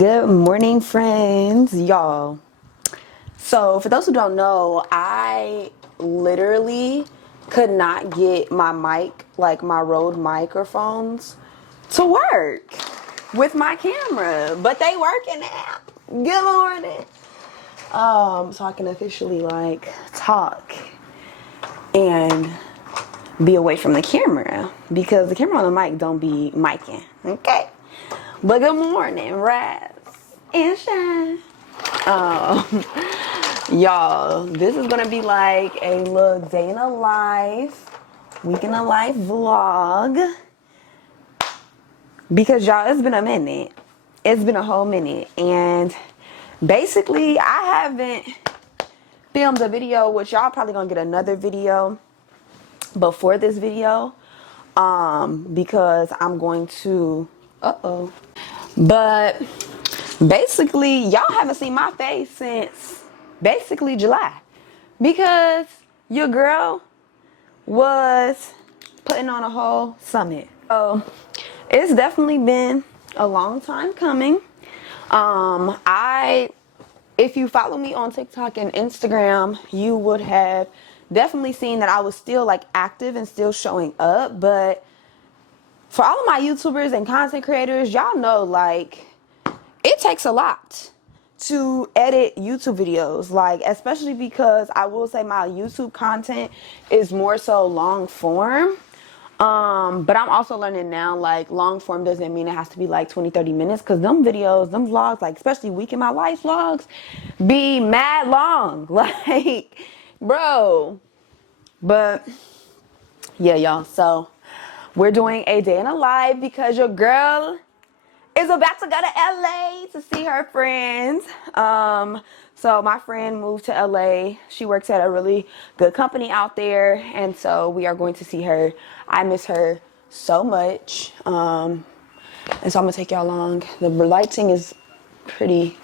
Good morning, friends, y'all. So for those who don't know, I literally could not get my mic, like my Rode microphones, to work with my camera, but they working now. Good morning. So I can officially like talk and be away from the camera because the camera on the mic don't be micing, okay? But good morning, rise and shine. Y'all, this is gonna be like a little day in a life, week in a life vlog. Because y'all, it's been a minute. It's been a whole minute. And basically, I haven't filmed a video, which y'all probably gonna get another video before this video. Because I'm going to, but basically, y'all haven't seen my face since basically July because your girl was putting on a whole summit. So it's definitely been a long time coming. If you follow me on TikTok and Instagram, you would have definitely seen that I was still like active and still showing up. But for all of my YouTubers and content creators, y'all know like it takes a lot to edit YouTube videos, like especially because I will say my YouTube content is more so long form. But I'm also learning now like long form doesn't mean it has to be like 20-30 minutes, because them videos, them vlogs, like especially week in my life vlogs, be mad long. Like, bro. But yeah, y'all, so we're doing a day in a life because your girl is about to go to LA to see her friends. So my friend moved to LA. She works at a really good company out there, and so we are going to see her. I miss her so much. And so I'm gonna take y'all along. The lighting is pretty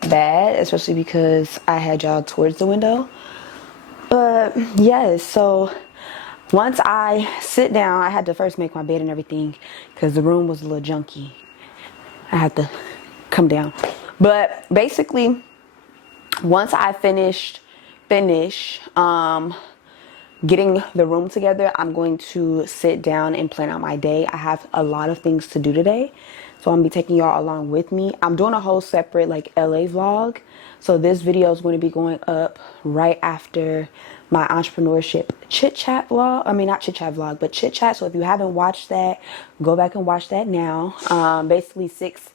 bad, especially because I had y'all towards the window. But yes, so once I sit down, I had to first make my bed and everything because the room was a little junky. I had to come down. But basically, once I finish getting the room together, I'm going to sit down and plan out my day. I have a lot of things to do today, so I'm gonna be taking y'all along with me. I'm doing a whole separate like LA vlog, so this video is going to be going up right after my entrepreneurship chit chat vlog. I mean, not chit chat vlog, but chit chat. So if you haven't watched that, go back and watch that now. Basically 6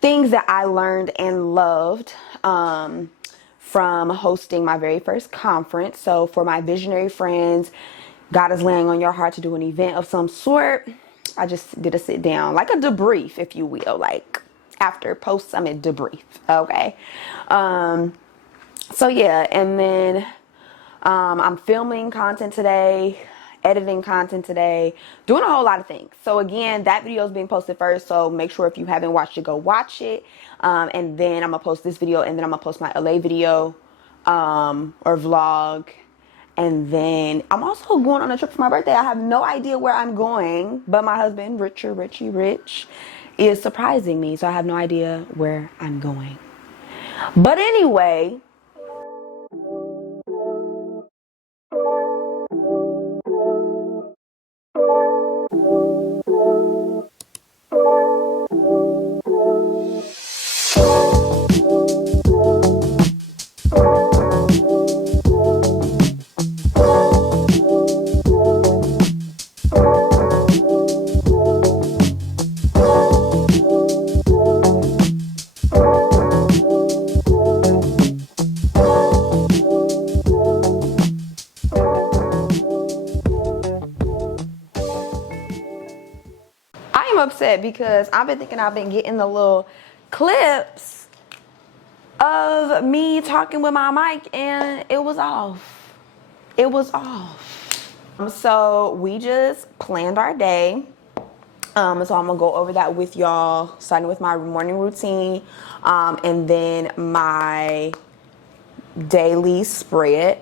things that I learned and loved from hosting my very first conference. So for my visionary friends, God is laying on your heart to do an event of some sort. I just did a sit down, like a debrief, if you will, like after post summit debrief. Okay. So yeah, and then I'm filming content today, editing content today, doing a whole lot of things. So again, that video is being posted first, so make sure if you haven't watched it, go watch it. And then I'm gonna post this video, and then I'm gonna post my LA video or vlog. And then I'm also going on a trip for my birthday. I have no idea where I'm going, but my husband, Richie Rich, is surprising me, so I have no idea where I'm going. But anyway, I am upset because I've been thinking I've been getting the little clips of me talking with my mic, and it was off. It was off. So we just planned our day. So I'm gonna go over that with y'all, starting with my morning routine, and then my daily spread.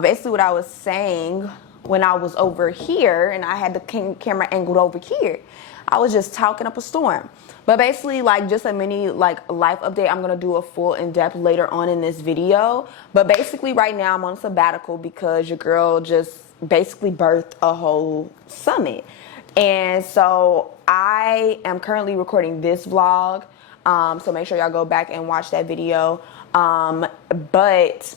Basically what I was saying when I was over here and I had the camera angled over here, I was just talking up a storm. But basically, like, just a mini, like, life update. I'm going to do a full in-depth later on in this video. But basically, right now, I'm on sabbatical because your girl just basically birthed a whole summit. And so I am currently recording this vlog. So make sure y'all go back and watch that video. But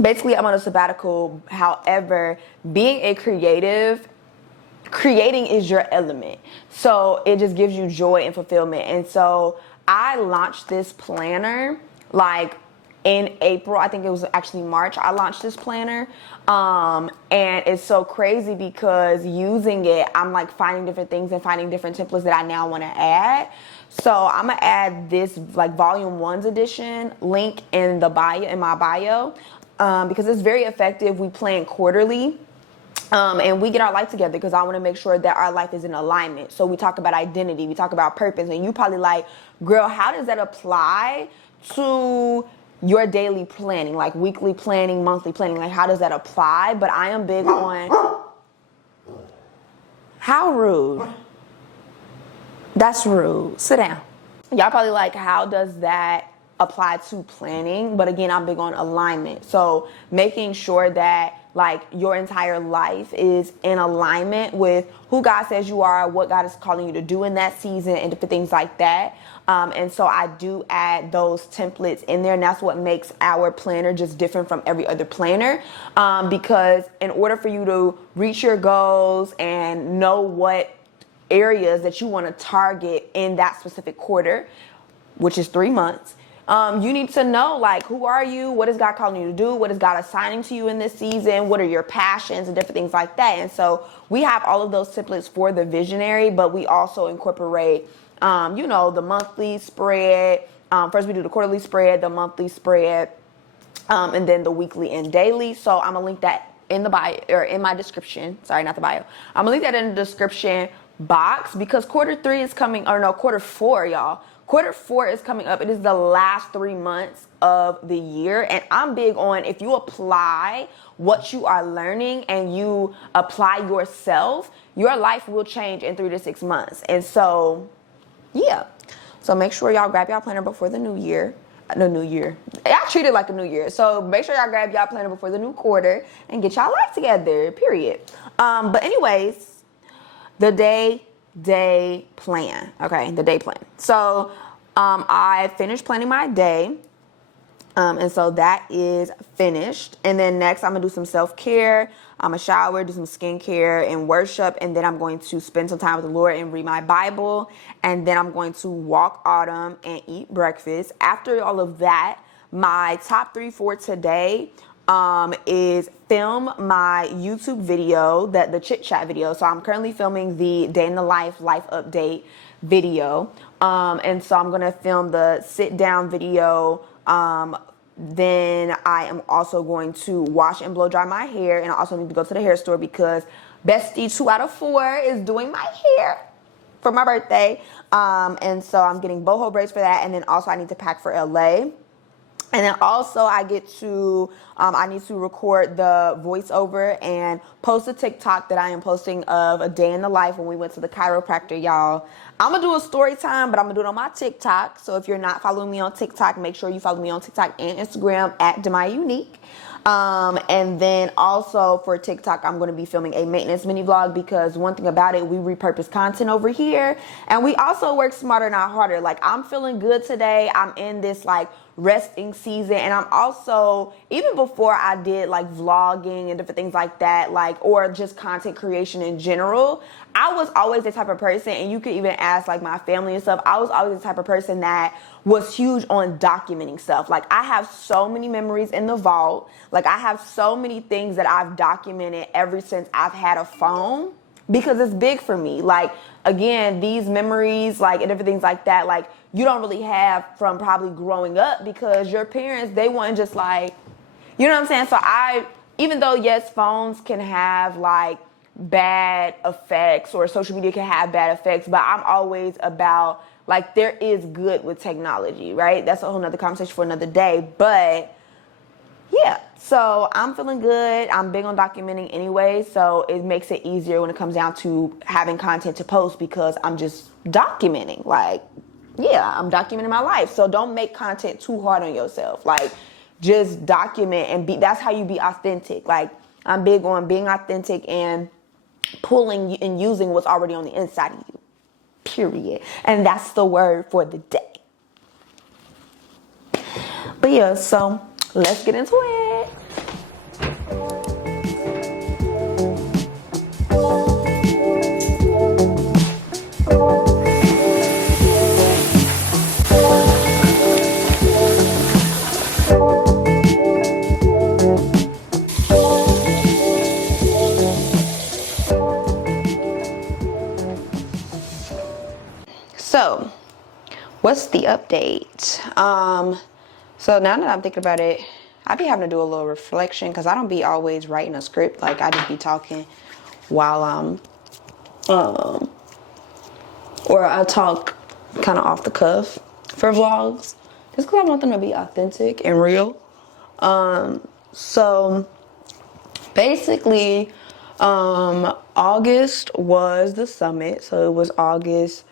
basically, I'm on a sabbatical. However, being a creative, creating is your element. So it just gives you joy and fulfillment. And so I launched this planner like in April. I think it was actually March. I launched this planner. And it's so crazy because using it, I'm like finding different things and finding different templates that I now want to add. So I'm gonna add this like volume 1's edition link in the bio, in my bio, because it's very effective. We plan quarterly. And we get our life together because I want to make sure that our life is in alignment. So we talk about identity, we talk about purpose, and you probably like, girl, how does that apply to your daily planning, like weekly planning, monthly planning? Like, how does that apply? But I am big on, how rude. That's rude. Sit down. Y'all probably like, how does that apply to planning? But again, I'm big on alignment. So making sure that like your entire life is in alignment with who God says you are, what God is calling you to do in that season, and different things like that. And so I do add those templates in there, and that's what makes our planner just different from every other planner. Because in order for you to reach your goals and know what areas that you want to target in that specific quarter, which is 3 months, you need to know, like, who are you? What is God calling you to do? What is God assigning to you in this season? What are your passions and different things like that? And so we have all of those templates for the visionary, but we also incorporate, you know, the monthly spread. First we do the quarterly spread, the monthly spread, and then the weekly and daily. So I'm gonna link that in the bio, or in my description. Sorry, not the bio. I'm gonna link that in the description box because quarter 3 is coming, or no, quarter 4, y'all. Quarter 4 is coming up. It is the last 3 months of the year. And I'm big on, if you apply what you are learning and you apply yourself, your life will change in 3 to 6 months. And so, yeah. So make sure y'all grab y'all planner before the new year. No, new year. I treat it like a new year. So make sure y'all grab y'all planner before the new quarter and get y'all life together, period. But anyways, the day plan. Okay, the day plan. So I finished planning my day. And so that is finished. And then next I'm gonna do some self-care. I'm gonna shower, do some skincare and worship. And then I'm going to spend some time with the Lord and read my Bible. And then I'm going to walk Autumn and eat breakfast. After all of that, my top 3 for today is film my YouTube video, the chit chat video. So I'm currently filming the day in the life update video. And so I'm going to film the sit down video. Then I am also going to wash and blow dry my hair. And I also need to go to the hair store because Bestie 2 out of 4 is doing my hair for my birthday. And so I'm getting boho braids for that. And then also I need to pack for LA. And then also I get to, I need to record the voiceover and post a TikTok that I am posting of a day in the life when we went to the chiropractor, y'all. I'm going to do a story time, but I'm going to do it on my TikTok. So if you're not following me on TikTok, make sure you follow me on TikTok and Instagram at DemiUnique. And then also for TikTok, I'm going to be filming a maintenance mini vlog because one thing about it, we repurpose content over here and we also work smarter, not harder. Like I'm feeling good today. I'm in this like resting season. And I'm also, even before I did like vlogging and different things like that, like, or just content creation in general, I was always the type of person, and you could even ask like my family and stuff, I was always the type of person that was huge on documenting stuff. Like I have so many memories in the vault. Like I have so many things that I've documented ever since I've had a phone because it's big for me. Like, again, these memories, like, and different things like that, like you don't really have from probably growing up because your parents, they weren't just like, you know what I'm saying? So even though yes, phones can have like bad effects or social media can have bad effects, but I'm always about like there is good with technology, right? That's a whole nother conversation for another day. But yeah, so I'm feeling good. I'm big on documenting anyway, so it makes it easier when it comes down to having content to post because I'm just documenting. Like, yeah, I'm documenting my life. So don't make content too hard on yourself. Like, just document and be. That's how you be authentic. Like, I'm big on being authentic and pulling and using what's already on the inside of you. Period. And that's the word for the day. But yeah, so let's get into it. So, what's the update? So now that I'm thinking about it, I be having to do a little reflection because I don't be always writing a script. Like I just be talking while I'm, or I talk kind of off the cuff for vlogs, just because I want them to be authentic and real. So basically, August was the summit. So it was August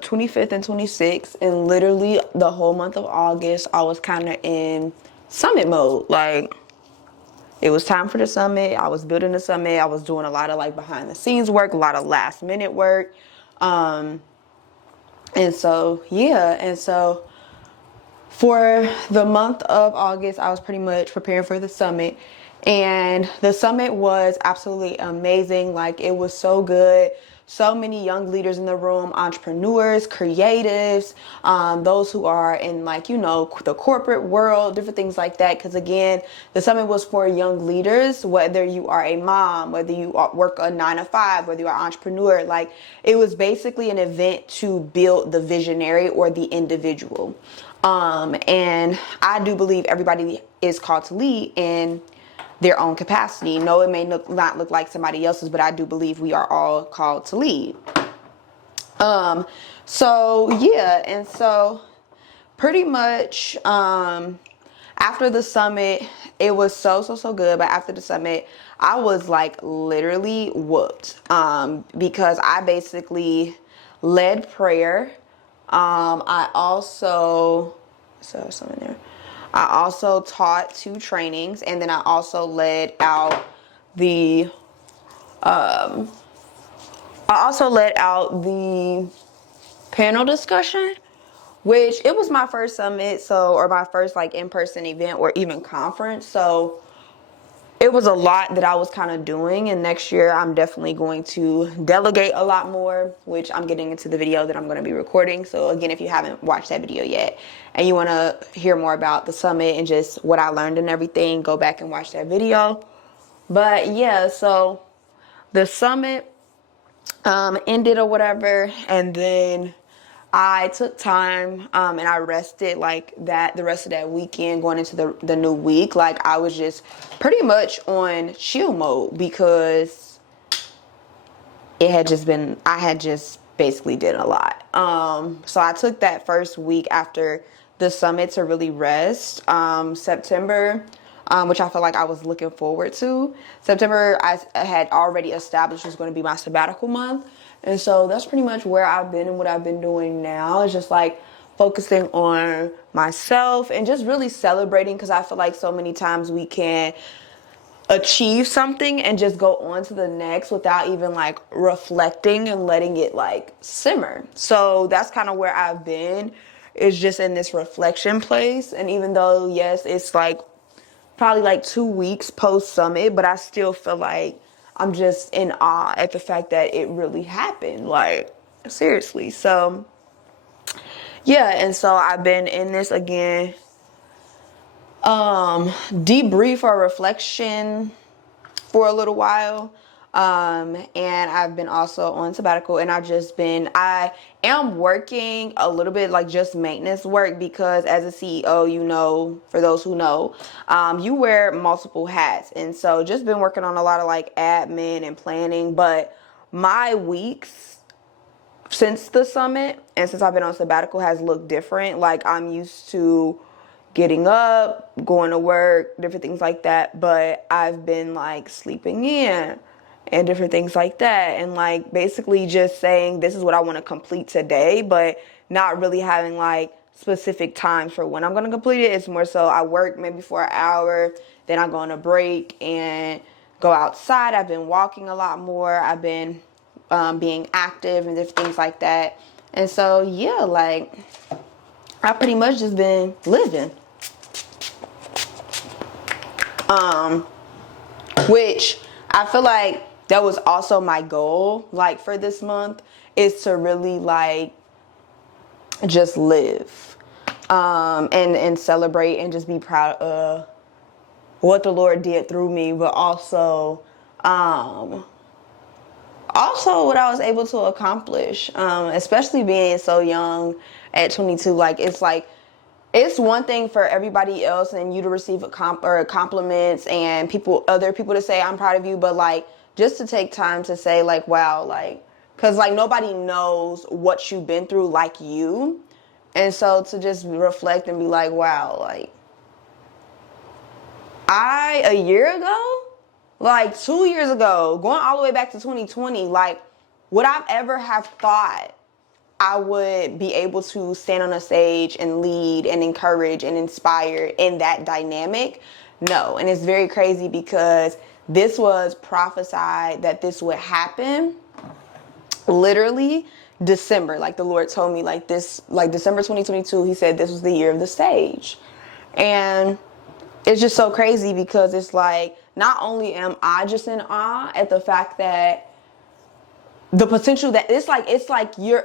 25th and 26th, and literally the whole month of August I was kind of in summit mode. Like, it was time for the summit. I was building the summit. I was doing a lot of like behind the scenes work, a lot of last minute work, and so yeah, and so for the month of August I was pretty much preparing for the summit, and the summit was absolutely amazing. Like, it was so good. So many young leaders in the room, entrepreneurs, creatives, those who are in, like, you know, the corporate world, different things like that. Because again, the summit was for young leaders, whether you are a mom, whether you work a 9 to 5, whether you are an entrepreneur. Like, it was basically an event to build the visionary or the individual. And I do believe everybody is called to lead in their own capacity. No, it may not look like somebody else's, but I do believe we are all called to lead. So yeah, and so pretty much after the summit, it was so good. But after the summit, I was like literally whooped because I basically led prayer. I also something there. I also taught 2 trainings, and then I also led out the panel discussion, which it was my first summit, or my first like in-person event or even conference. So it was a lot that I was kind of doing, and next year I'm definitely going to delegate a lot more, which I'm getting into the video that I'm going to be recording. So again, if you haven't watched that video yet and you want to hear more about the summit and just what I learned and everything, go back and watch that video. But yeah, so the summit ended or whatever, and then I took time and I rested like that the rest of that weekend going into the new week. Like, I was just pretty much on chill mode because I had just basically did a lot. So I took that first week after the summit to really rest. September, which I feel like I was looking forward to. September, I had already established was going to be my sabbatical month. And so that's pretty much where I've been and what I've been doing now. It's just like focusing on myself and just really celebrating, because I feel like so many times we can achieve something and just go on to the next without even like reflecting and letting it like simmer. So that's kind of where I've been, is just in this reflection place. And even though, yes, it's like probably like 2 weeks post summit, but I still feel like I'm just in awe at the fact that it really happened. Like, seriously. So yeah, and so I've been in this again debrief or reflection for a little while, and I've been also on sabbatical, and I am working a little bit like just maintenance work, because as a CEO, you know, for those who know, you wear multiple hats, and so just been working on a lot of like admin and planning. But my weeks since the summit and since I've been on sabbatical has looked different. Like, I'm used to, getting up, going to work, different things like that. But I've been like sleeping in and different things like that. And like basically just saying this is what I want to complete today, but not really having like specific times for when I'm going to complete it. It's more so I work maybe for an hour, then I go on a break and go outside. I've been walking a lot more. I've been being active and different things like that. And so, yeah, like I pretty much just been living. Which I feel like that was also my goal, like for this month, is to really like just live, and celebrate and just be proud of what the Lord did through me, but also what I was able to accomplish, especially being so young at 22. Like it's one thing for everybody else and you to receive compliments and other people to say I'm proud of you, but like just to take time to say like, wow, like, cause like nobody knows what you've been through like you. And so to just reflect and be like, wow, like a year ago, like 2 years ago, going all the way back to 2020, like would I ever have thought I would be able to stand on a stage and lead and encourage and inspire in that dynamic? No. And it's very crazy because this was prophesied that this would happen literally December. Like the Lord told me like this, like December 2022, he said this was the year of the stage. And it's just so crazy because it's like, not only am I just in awe at the fact that the potential that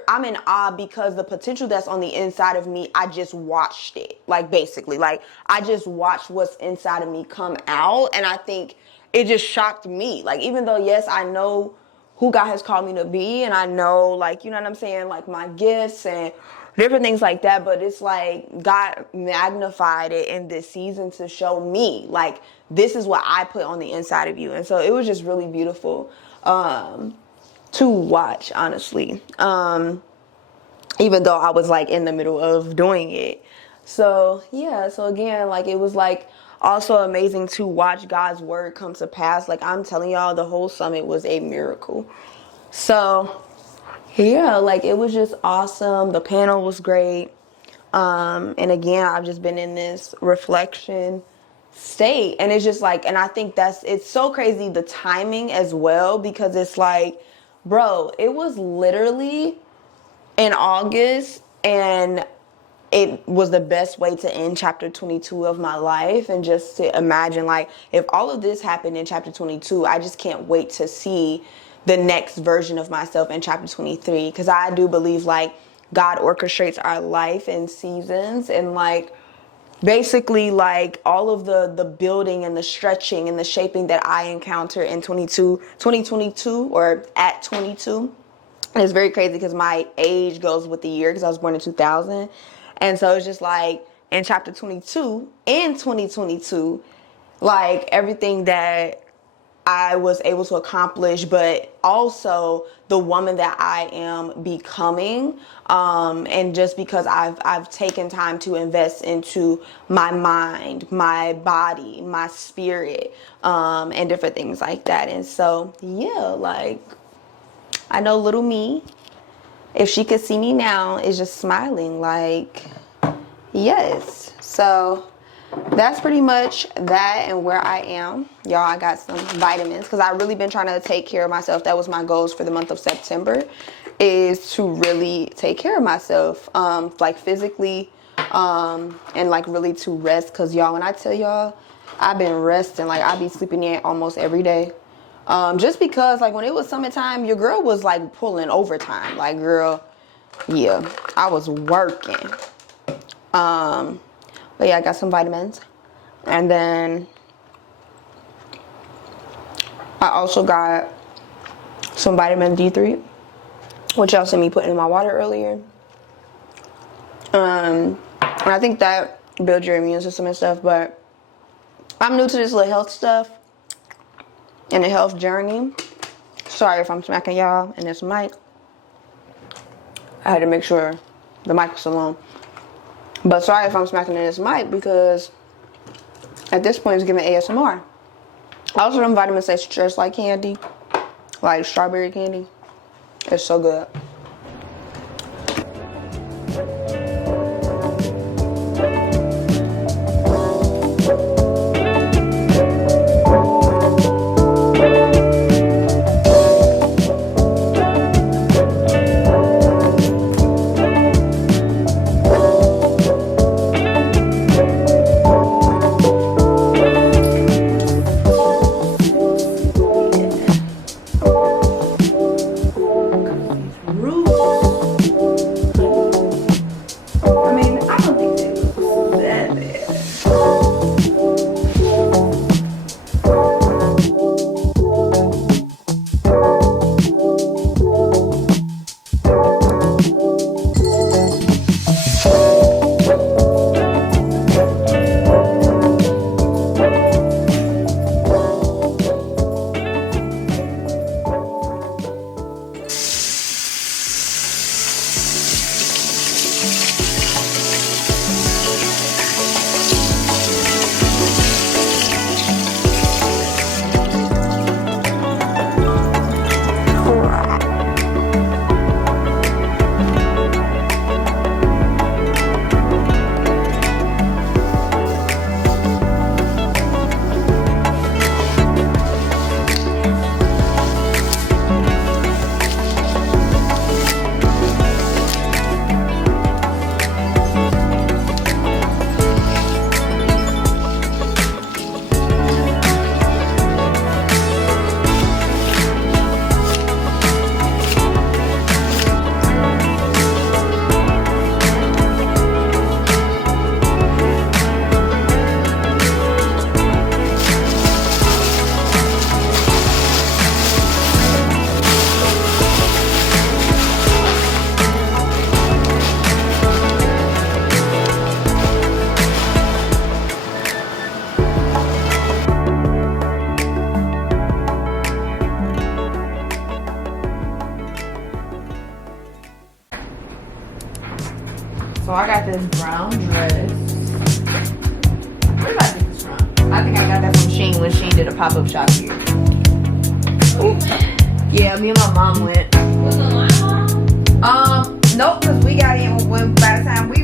I'm in awe because the potential that's on the inside of me, I just watched it. Like basically, like I just watched what's inside of me come out. And I think it just shocked me. Like, even though, yes, I know who God has called me to be, and I know, like, you know what I'm saying, like my gifts and different things like that, but it's like God magnified it in this season to show me like this is what I put on the inside of you. And so it was just really beautiful to watch, honestly, even though I was like in the middle of doing it. So yeah, so again, like it was like also amazing to watch God's word come to pass. Like I'm telling y'all, the whole summit was a miracle. So yeah, like it was just awesome. The panel was great. And again, I've just been in this reflection state, and it's just like, and I think it's so crazy, the timing as well, because it's like, bro, it was literally in August, and it was the best way to end chapter 22 of my life. And just to imagine, like, if all of this happened in chapter 22, I just can't wait to see the next version of myself in chapter 23. Because I do believe, like, God orchestrates our life in seasons, and, like, basically, like, all of the building and the stretching and the shaping that I encounter in 2022 or at 22. And it's very crazy because my age goes with the year because I was born in 2000. And so it's just like in chapter 22, in 2022, like everything that I was able to accomplish, but also the woman that I am becoming. And just because I've taken time to invest into my mind, my body, my spirit, and different things like that. And so, yeah, like I know little me, if she could see me now, is just smiling like, yes. So that's pretty much that and where I am. Y'all, I got some vitamins because I've really been trying to take care of myself. That was my goals for the month of September, is to really take care of myself, like physically, and like really to rest. Because y'all, when I tell y'all, I've been resting, like I be sleeping in almost every day. Just because like when it was summertime, your girl was like pulling overtime. Like, girl, yeah, I was working. But yeah, I got some vitamins. And then I also got some vitamin D3, which y'all seen me putting in my water earlier. And I think that builds your immune system and stuff, but I'm new to this little health stuff and the health journey. Sorry if I'm smacking y'all in this mic. I had to make sure the mic was alone. But sorry if I'm smacking in this mic because at this point it's giving ASMR. Also, them vitamins taste just like candy, like strawberry candy. It's so good. So I got this brown dress. Where did I get this from? I think I got that from Shein when Shein did a pop-up shop here. Ooh. Yeah, me and my mom went. Was it my mom? Nope, because we got in when by the time we